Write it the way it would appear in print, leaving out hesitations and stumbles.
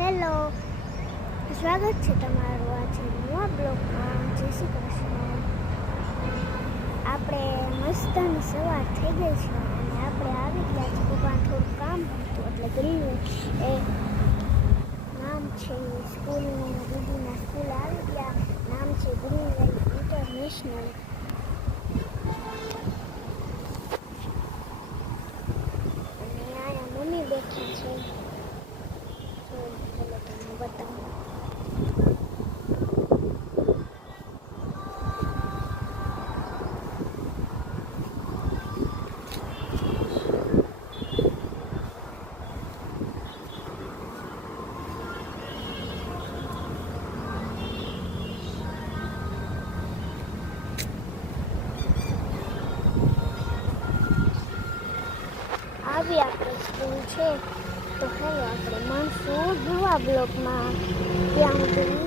Hello, સ્વાગત છે તમારું આ છે નવા બ્લોગમાં. જય શ્રી કૃષ્ણ. આપણે મસ્તની સવાર થઈ ગઈ છે અને આપણે આવી ગયા છે. દુકાન થોડું કામ હતું એટલે ગ્રીન એ નામ છે સ્કૂલનું. દીદીના સ્કૂલ આવી ગયા. નામ છે ગ્રીન વેલી ઇન્ટરનેશનલ. અને અહીંયા મમ્મી બેઠી છે. ચલો તમને બતાવું. આવી આપણે સ્કૂલ છે તો હેલો આપણે મળશું નવા બ્લોગમાં. ત્યાં સુધી